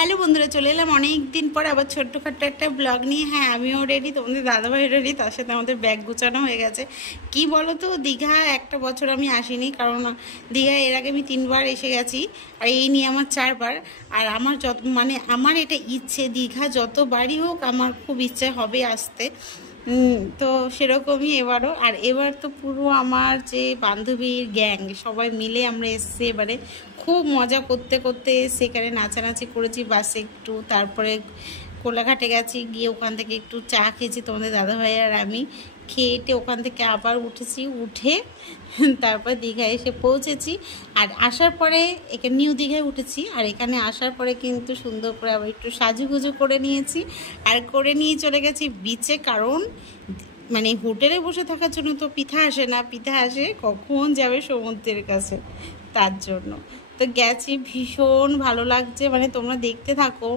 Hello বন্ধুরা, চলে এলাম অনেক দিন পর আবার ছোট্টখাট্টো একটা ব্লগ নিয়ে। হ্যাঁ, আমিও রেডি, তোমাদের দাদাভাই রেডি, তার সাথে আমাদের ব্যাগ গুছানো হয়ে গেছে। কি বলো তো, দীঘা একটা বছর আমি আসিনি, কারণ দীঘা এর আগে আমি 3 বার এসে গেছি, আর এই নিয়ে আমার 4 বার। আর আমার আমার এটা ইচ্ছে, দীঘা যতবারই হোক আমার খুব ইচ্ছে হবে আসতে। তো সেরকমই এবারও। আর এবার তো পুরো আমার যে বান্ধবীর গ্যাং সবাই মিলে আমরা এসেছি এবারে। খুব মজা করতে করতে সেখানে নাচানাচি করেছি বাসে একটু, তারপরে কোলাঘাটে গেছি, গিয়ে ওখান থেকে একটু চা খেয়েছি তোমাদের দাদাভাই আর আমি। খেয়ে ওখান থেকে আবার উঠে তারপর দীঘায় এসে পৌঁছেছি। আর আসার পরে এখানে নিউ দীঘায় উঠেছি, আর এখানে আসার পরে কিন্তু সুন্দর করে আবার একটু সাজুগুজু করে নিয়েছি, আর করে নিয়ে চলে গেছি বিচে। কারণ হোটেলে বসে থাকার জন্য তো পিঠা আসে না, পিঠা আসে কখন যাবে সমুদ্রের কাছে, তার জন্য তো গেছি। ভীষণ ভালো লাগছে, তোমরা দেখতে থাকো,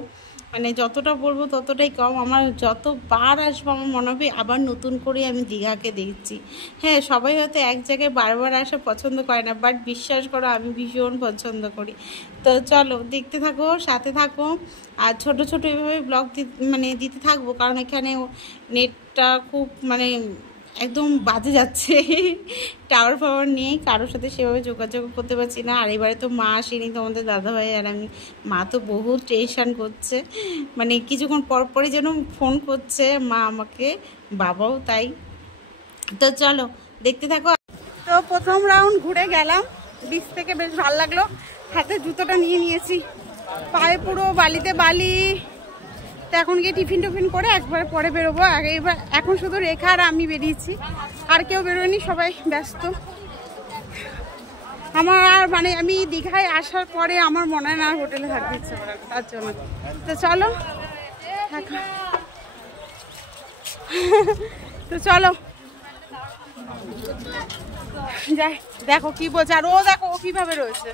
যতটা বলবো ততটাই কম। আমার যতবার আসবো আমার মনে হবে আবার নতুন করে আমি দীঘাকে দেখছি। হ্যাঁ, সবাই হয়তো এক জায়গায় বারবার আসা পছন্দ করে না, বাট বিশ্বাস করো আমি ভীষণ পছন্দ করি। তো চলো দেখতে থাকো, সাথে থাকো। আর ছোট ছোট এভাবে ব্লগ দিতে থাকবো, কারণ এখানে নেটটা খুব একদম বাজে যাচ্ছে। টাওয়ার ফাওয়ার নিয়ে কারোর সাথে সেভাবে যোগাযোগ করতে পারছি না। আর এবারে তো মা আসেনি, তোমাদের দাদাভাই আর আমি। মা তো বহু টেনশন করছে, কিছুক্ষণ পরপরই যেন ফোন করছে মা আমাকে, বাবাও তাই। তো চলো দেখতে থাকো। তো প্রথম রাউন্ড ঘুরে গেলাম বিচ থেকে, বেশ ভালো লাগলো। হাতে জুতোটা নিয়ে নিয়েছি, পায়ে পুরো বালিতে বালি। তো এখন গিয়ে টিফিন করে একবার পরে বেরোবো। এখন শুধু রেখা আর আমি বেরিয়েছি, আর কেউ বেরোয়নি, সবাই ব্যস্ত। আমার আর আমি দীঘায় আসার পরে আমার মনে হয় না হোটেলে থাকতে ইচ্ছে করে, তার জন্য। তো চলো তো চলো যাই, দেখো কি বলছে। আর ও দেখো ও কিভাবে রয়েছে।